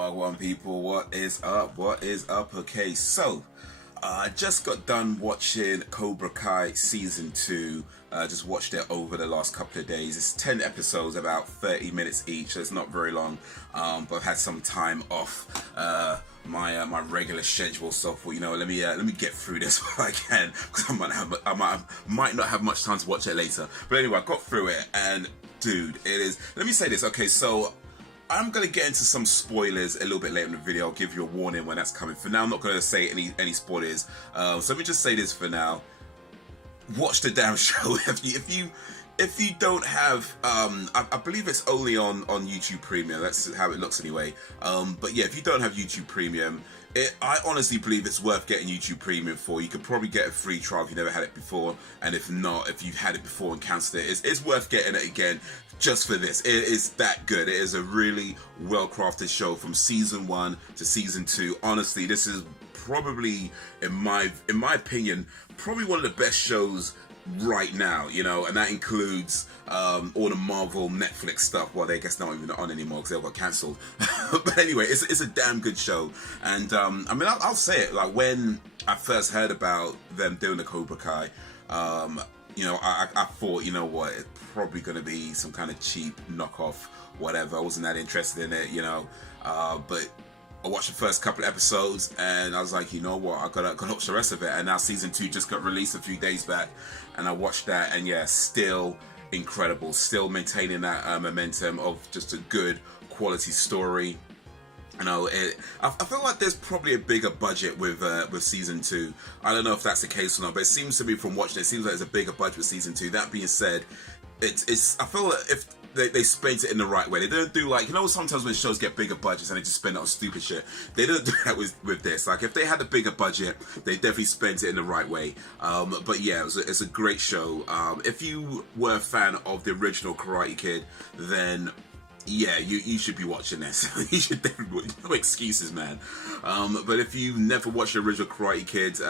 Wagwan people, what is up? What is up? Okay, so I just got done watching Cobra Kai Season 2. Just watched it over the last couple of days. It's 10 episodes, about 30 minutes each, so it's not very long. But I've had some time off my regular schedule, so for let me get through this while I can, because I might not have much time to watch it later. But anyway, I got through it, and dude, it is. Let me say this. Okay, so I'm going to get into some spoilers a little bit later in the video. I'll give you a warning when that's coming. For now, I'm not going to say any spoilers. So let me just say this for now. Watch the damn show. If you don't have, I believe it's only on YouTube Premium. That's how it looks anyway. But yeah, if you don't have YouTube Premium, I honestly believe it's worth getting YouTube Premium for. You could probably get a free trial if you never had it before, and if not, if you've had it before and cancelled it, it's worth getting it again just for this. It is that good. It is a really well-crafted show from season 1 to season 2. Honestly, this is probably, in my opinion, probably one of the best shows right now, and that includes all the Marvel Netflix stuff. Well, they guess not even on anymore because they got cancelled. But anyway, it's a damn good show. And I mean, I'll say it, like, when I first heard about them doing the Cobra Kai, I thought, what, it's probably going to be some kind of cheap knockoff, whatever. I wasn't that interested in it, but I watched the first couple of episodes and I was like, you know what, I gotta watch the rest of it. And now season 2 just got released a few days back, and I watched that, and yeah, still incredible, still maintaining that momentum of just a good quality story. I feel like there's probably a bigger budget with season 2. I don't know if that's the case or not, but it seems to me, from watching it, seems like there's a bigger budget with season 2. That being said, I feel like if they spent it in the right way. They don't do, like, sometimes when shows get bigger budgets and they just spend it on stupid shit. They don't do that with this. Like, if they had a bigger budget, they definitely spent it in the right way. But yeah, it's a great show. If you were a fan of the original Karate Kid, then yeah, you should be watching this. You should definitely, no excuses, man. But if you never watched the original Karate Kid,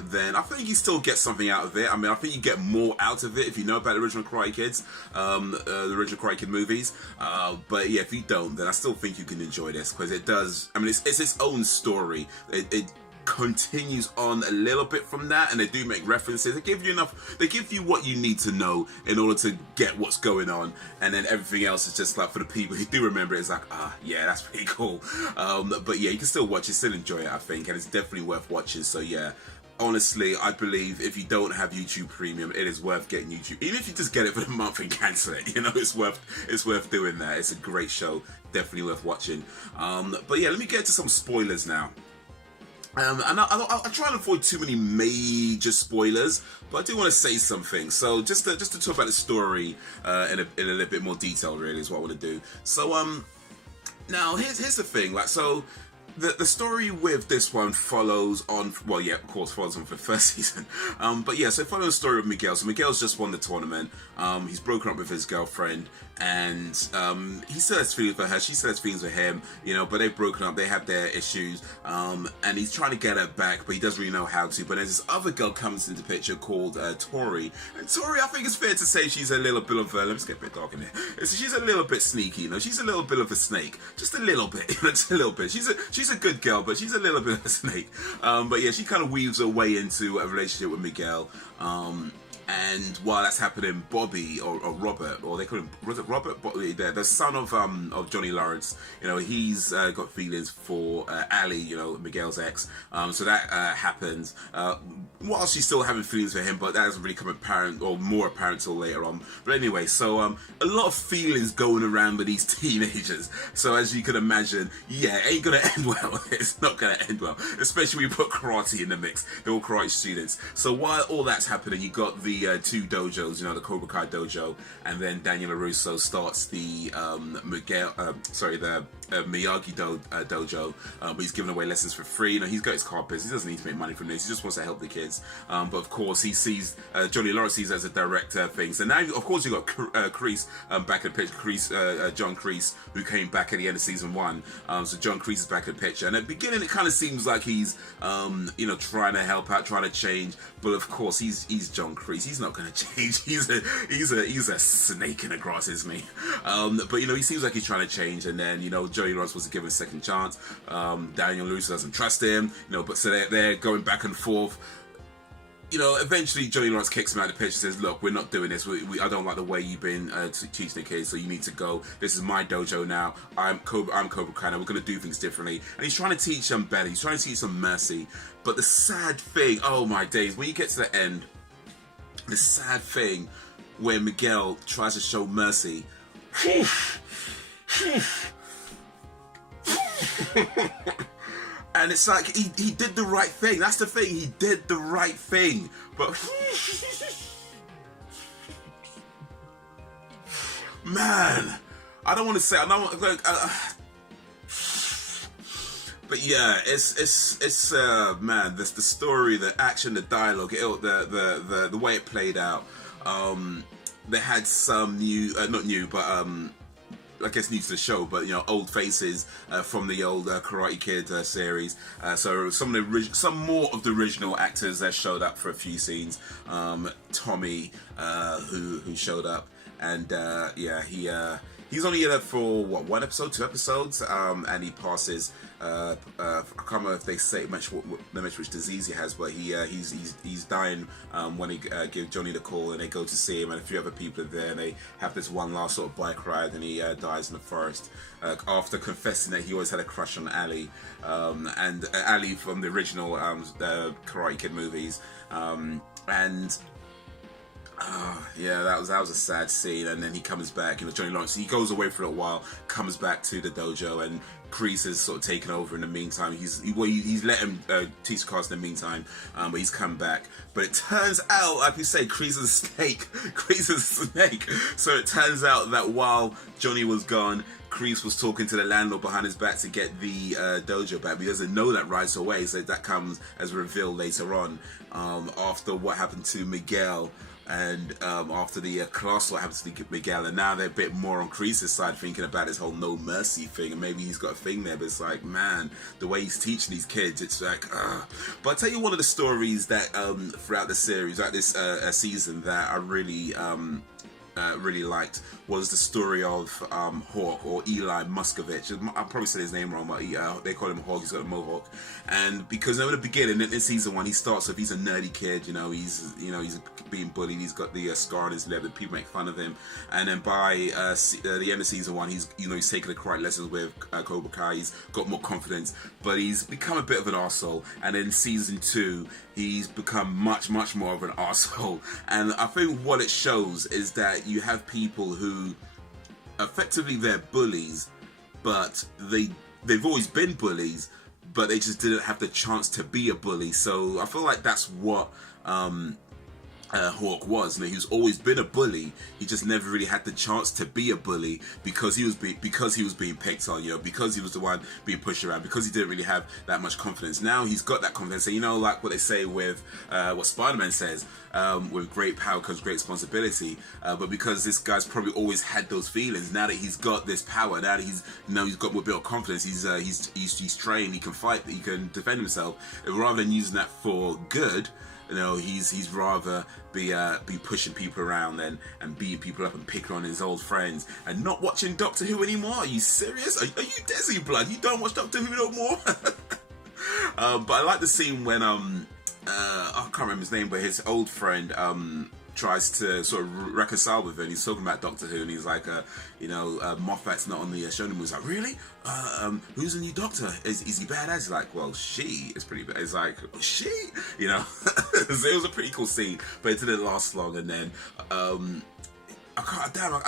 then I think you still get something out of it. I mean, I think you get more out of it if you know about the original Karate Kids, the original Karate Kid movies. But yeah, if you don't, then I still think you can enjoy this, because it does. I mean, it's its own story. It continues on a little bit from that, and they do make references. They give you enough. They give you what you need to know in order to get what's going on, and then everything else is just like, for the people who do remember it, it's like, yeah, that's pretty cool. But yeah, you can still watch it, still enjoy it, I think, and it's definitely worth watching. So yeah. Honestly, I believe if you don't have YouTube Premium, it is worth getting YouTube. Even if you just get it for the month and cancel it, it's worth doing that. It's a great show, definitely worth watching. But yeah, let me get into some spoilers now. And I try and avoid too many major spoilers, but I do want to say something. So just to talk about the story in a little bit more detail, really, is what I want to do. So now here's the thing, like, so. The story with this one follows on, well, yeah, of course, follows on for the first season. But yeah, so it follows the story of Miguel. So Miguel's just won the tournament. He's broken up with his girlfriend, and he still has feelings for her. She still has feelings for him, but they've broken up. They have their issues, and he's trying to get her back, but he doesn't really know how to. But then this other girl comes into the picture called Tori. And Tori, I think it's fair to say she's a little bit of a, let me just get a bit dark in here. She's a little bit sneaky, She's a little bit of a snake. Just a little bit, just a little bit. She's a good girl, but she's a little bit of a snake. But yeah, she kind of weaves her way into a relationship with Miguel. And while that's happening, Bobby or Robert, or they call him, was it Robert? Bobby, the son of Johnny Lawrence, he's got feelings for Ali, Miguel's ex. So that happens. While she's still having feelings for him, but that doesn't really come apparent, or more apparent till later on. But anyway, so a lot of feelings going around with these teenagers. So as you can imagine, yeah, it ain't gonna end well. It's not gonna end well, especially when you put karate in the mix. They're all karate students. So while all that's happening, you got the two dojos, the Cobra Kai dojo, and then Daniel LaRusso starts the Miyagi dojo, but he's giving away lessons for free. He's got his card business. He doesn't need to make money from this. He just wants to help the kids. But of course, he sees Johnny Lawrence sees as a director thing. So now, of course, you got Kreese back in the picture. John Kreese, who came back at the end of season 1. So John Kreese is back in the picture. And at the beginning, it kind of seems like he's trying to help out, trying to change. But of course, he's John Kreese. He's not going to change. He's a snake in the grass, isn't he? But he seems like he's trying to change. And then Johnny Lawrence wasn't given a second chance. Daniel LaRusso doesn't trust him, but so they're going back and forth. Eventually Johnny Lawrence kicks him out of the pitch and says, look, we're not doing this. I don't like the way you've been teaching the kids, so you need to go. This is my dojo now. I'm Cobra Kai. We're going to do things differently. And he's trying to teach them better. He's trying to teach them mercy. But the sad thing, oh my days, when you get to the end, the sad thing where Miguel tries to show mercy. And it's like he did the right thing. That's the thing. He did the right thing. But man, I don't want to say. I don't want. But yeah, it's man. The story, the action, the dialogue, the way it played out. They had some new, not new, but I guess new to the show, but old faces from the old Karate Kid series. So some more of the original actors that showed up for a few scenes. Tommy, who showed up, and yeah, he's only in it for what, 1 episode, 2 episodes, and he passes. I can't remember if they say much which disease he has, but he's dying when he give Johnny the call, and they go to see him, and a few other people are there, and they have this one last sort of bike ride, and he dies in the forest after confessing that he always had a crush on Ali, and Ali from the original Karate Kid movies, and. Yeah, that was a sad scene, and then he comes back. Johnny Lawrence, he goes away for a while, comes back to the dojo, and Kreese has sort of taken over in the meantime. He's let him teach class in the meantime, but he's come back. But it turns out, like we say, Kreese is a snake. Kreese is a snake. So it turns out that while Johnny was gone, Kreese was talking to the landlord behind his back to get the dojo back. But he doesn't know that right away, so that comes as revealed later on, after what happened to Miguel. And after the class, what happens to Miguel, and now they're a bit more on Kreese's side, thinking about his whole no mercy thing, and maybe he's got a thing there, but it's like, man, the way he's teaching these kids, it's like, But I'll tell you one of the stories that throughout the series, throughout this season, that I really liked was the story of Hawk, or Eli Muscovich. I'll probably say his name wrong, but they call him Hawk. He's got a mohawk, and because in the beginning, in season 1, he starts off, he's a nerdy kid. He's being bullied. He's got the scar on his lip, and people make fun of him. And then by the end of season 1, he's taken the correct lessons with Cobra Kai. He's got more confidence, but he's become a bit of an arsehole. And in season 2, he's become much more of an arsehole. And I think what it shows is that you have people who effectively they're bullies, but they've always been bullies, but they just didn't have the chance to be a bully. So I feel like that's what Hawk was. He's always been a bully. He just never really had the chance to be a bully because he was being picked on, because he was the one being pushed around, because he didn't really have that much confidence. Now he's got that confidence. And like what they say with what Spider-Man says, with great power comes great responsibility. But because this guy's probably always had those feelings, now that he's got this power, now that he's got a bit of confidence, he's trained, he can fight, he can defend himself. And rather than using that for good, he's rather be pushing people around and beating people up and picking on his old friends and not watching Doctor Who anymore. Are you serious? Are you Desi blood? You don't watch Doctor Who no more? But I like the scene when I can't remember his name, but his old friend tries to sort of reconcile with him. He's talking about Doctor Who, and he's like, Moffat's not on the show anymore. He's like, really? Who's the new Doctor? Is he badass? He's like, well, she is pretty bad. It's like, she? So it was a pretty cool scene, but it didn't last long. And then, I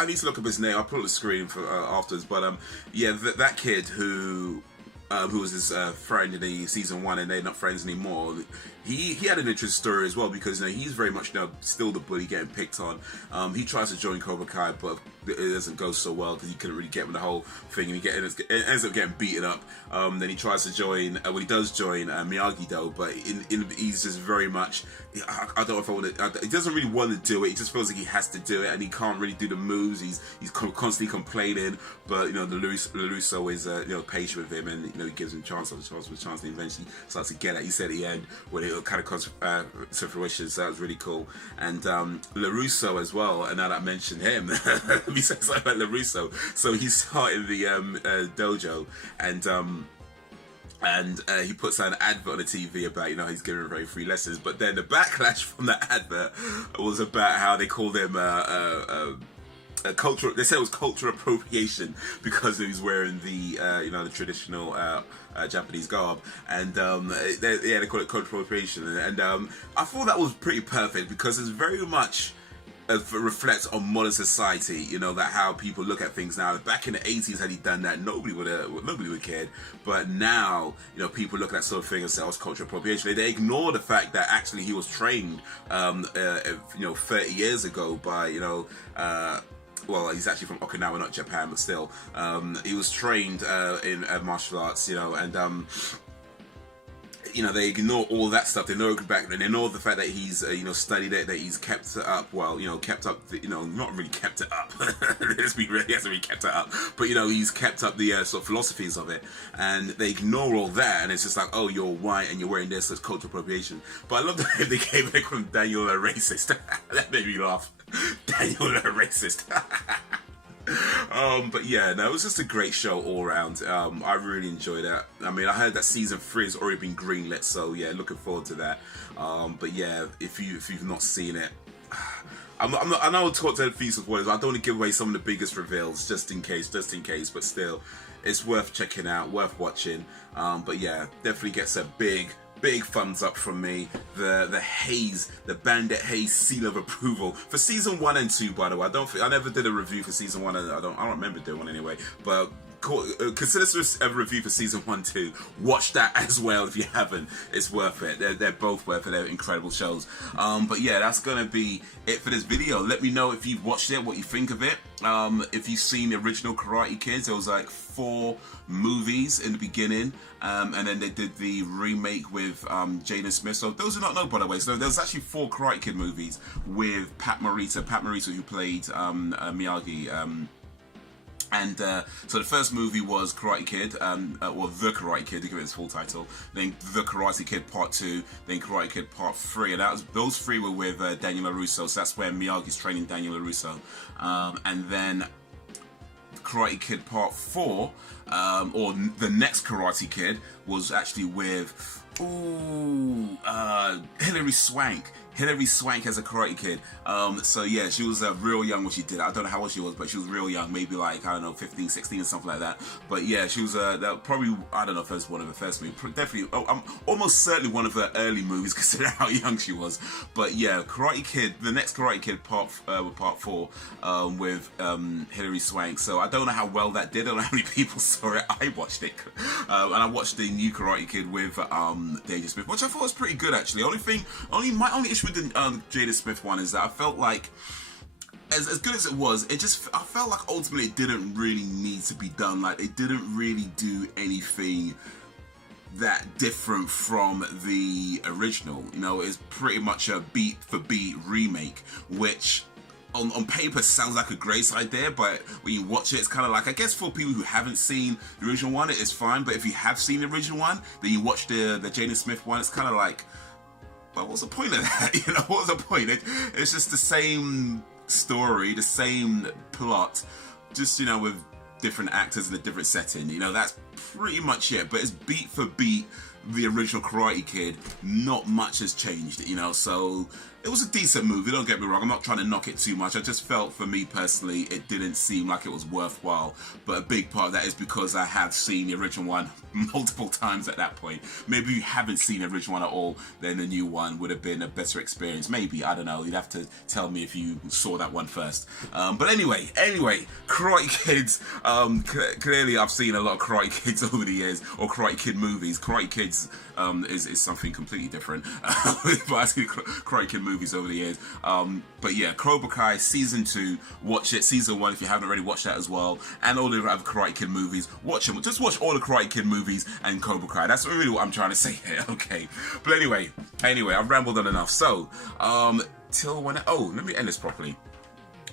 need to look up his name. I'll put it on the screen for afterwards. But yeah, that kid who was his friend in the season 1, and they're not friends anymore. He had an interesting story as well, because he's very much still the bully getting picked on. He tries to join Cobra Kai, but it doesn't go so well because he couldn't really get with the whole thing, and he ends up getting beaten up. Then he tries to join. He does join Miyagi-Do, but he's just very much. I don't know if I want to. He doesn't really want to do it. He just feels like he has to do it, and he can't really do the moves. He's constantly complaining, but the LaRusso is patient with him, and he gives him chance, and he eventually starts to get it. He said at the end when it kind of comes to fruition, so that was really cool. And LaRusso as well, and now that I mentioned him, besides like LaRusso. So he's starting the dojo, and he puts out an advert on the TV about, you know, he's giving very free lessons. But then the backlash from that advert was about how they called him a cultural. They said it was cultural appropriation because he was wearing the you know, the traditional Japanese garb, and they call it cultural appropriation. And I thought that was pretty perfect because it's very much reflects on modern society, you know, that how people look at things now. Back in the 80s, had he done that, nobody would have cared. But now, you know, people look at that sort of thing and say, oh, it's cultural appropriation. They ignore the fact that actually he was trained, you know, 30 years ago by, you know, well, he's actually from Okinawa, not Japan, but still, he was trained in martial arts, you know, and you know, they ignore all that stuff. They know back, and they know the fact that he's you know, studied it, that he's kept it up. Well, you know, kept up the, you know, not really kept it up. Let's be real, he hasn't really kept it up, but you know, he's kept up the sort of philosophies of it, and they ignore all that, and it's just like, oh, you're white and you're wearing this, so it's cultural appropriation. But I love that they gave it from Daniel a racist. That made me laugh. Daniel a racist. But yeah, no, it was just a great show all around. I really enjoyed it. I mean, I heard that season 3 has already been greenlit, so yeah, looking forward to that. But yeah, if you've not seen it, I know I'll talk to the Feast of Warriors. I don't want to give away some of the biggest reveals, just in case. But still, it's worth checking out, worth watching. But yeah, definitely gets a big thumbs up from me. The Haze, the Bandit Haze seal of approval for season 1 and 2. By the way, I never did a review for season 1, and I don't remember doing one anyway. But consider this a review for season 1, 2. Watch that as well if you haven't. It's worth it. They're both worth it. They're incredible shows. But yeah, that's gonna be it for this video. Let me know if you've watched it, what you think of it. If you've seen the original Karate Kids, there was like 4 movies in the beginning, and then they did the remake with Jaden Smith. So those who not know, by the way, so there's actually 4 Karate Kid movies with Pat Morita who played Miyagi. And so the first movie was Karate Kid, or The Karate Kid, to give it its full title. Then The Karate Kid Part 2, then Karate Kid Part 3. And those 3 were with Daniel LaRusso, so that's where Miyagi's training Daniel LaRusso. And then Karate Kid Part 4, or the next Karate Kid, was actually with Hilary Swank. Hilary Swank as a Karate Kid. So yeah, she was real young when she did it. I don't know how old she was, but she was real young, maybe like, I don't know, 15, 16 or something like that. But yeah, she was probably, I don't know if it was one of her first movies, definitely, I'm almost certainly one of her early movies considering how young she was. But yeah, Karate Kid, the next Karate Kid part 4 with Hilary Swank. So I don't know how well that did. I don't know how many people saw it. I watched it, and I watched the new Karate Kid with Jaden Smith, which I thought was pretty good actually. My only issue with the Jaden Smith one is that I felt like, as good as it was, I felt like ultimately it didn't really need to be done. Like, it didn't really do anything that different from the original. You know, it's pretty much a beat for beat remake, which on paper sounds like a great idea, but when you watch it, it's kind of like, I guess for people who haven't seen the original one, it's fine. But if you have seen the original one, then you watch the Jaden Smith one, it's kind of like, well, what's the point of that? You know, what's the point? It's just the same story, the same plot, just, you know, with different actors in a different setting. You know, that's pretty much it. But it's beat for beat the original Karate Kid. Not much has changed, you know, so it was a decent movie, don't get me wrong. I'm not trying to knock it too much. I just felt, for me personally, it didn't seem like it was worthwhile. But a big part of that is because I have seen the original one multiple times at that point. Maybe you haven't seen the original one at all, then the new one would have been a better experience. Maybe, I don't know. You'd have to tell me if you saw that one first. But anyway, Karate Kids. Clearly, I've seen a lot of Karate Kids over the years, or Karate Kid movies. Karate Kids is something completely different. But I see Karate Kid movies over the years. But yeah, Cobra Kai season 2, watch it. Season 1 if you haven't already watched that as well, and all the other Karate Kid movies, watch them. Just watch all the Karate Kid movies and Cobra Kai. That's really what I'm trying to say here. Okay, but anyway, I've rambled on enough. So let me end this properly.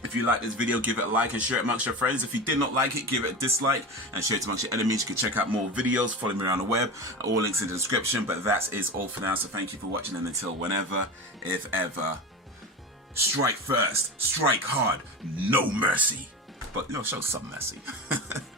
If you like this video, give it a like and share it amongst your friends. If you did not like it, give it a dislike and share it amongst your enemies. You can check out more videos, follow me around the web, all links in the description. But that is all for now, so thank you for watching, and until whenever, if ever, strike first, strike hard, no mercy. but you know, show's something messy.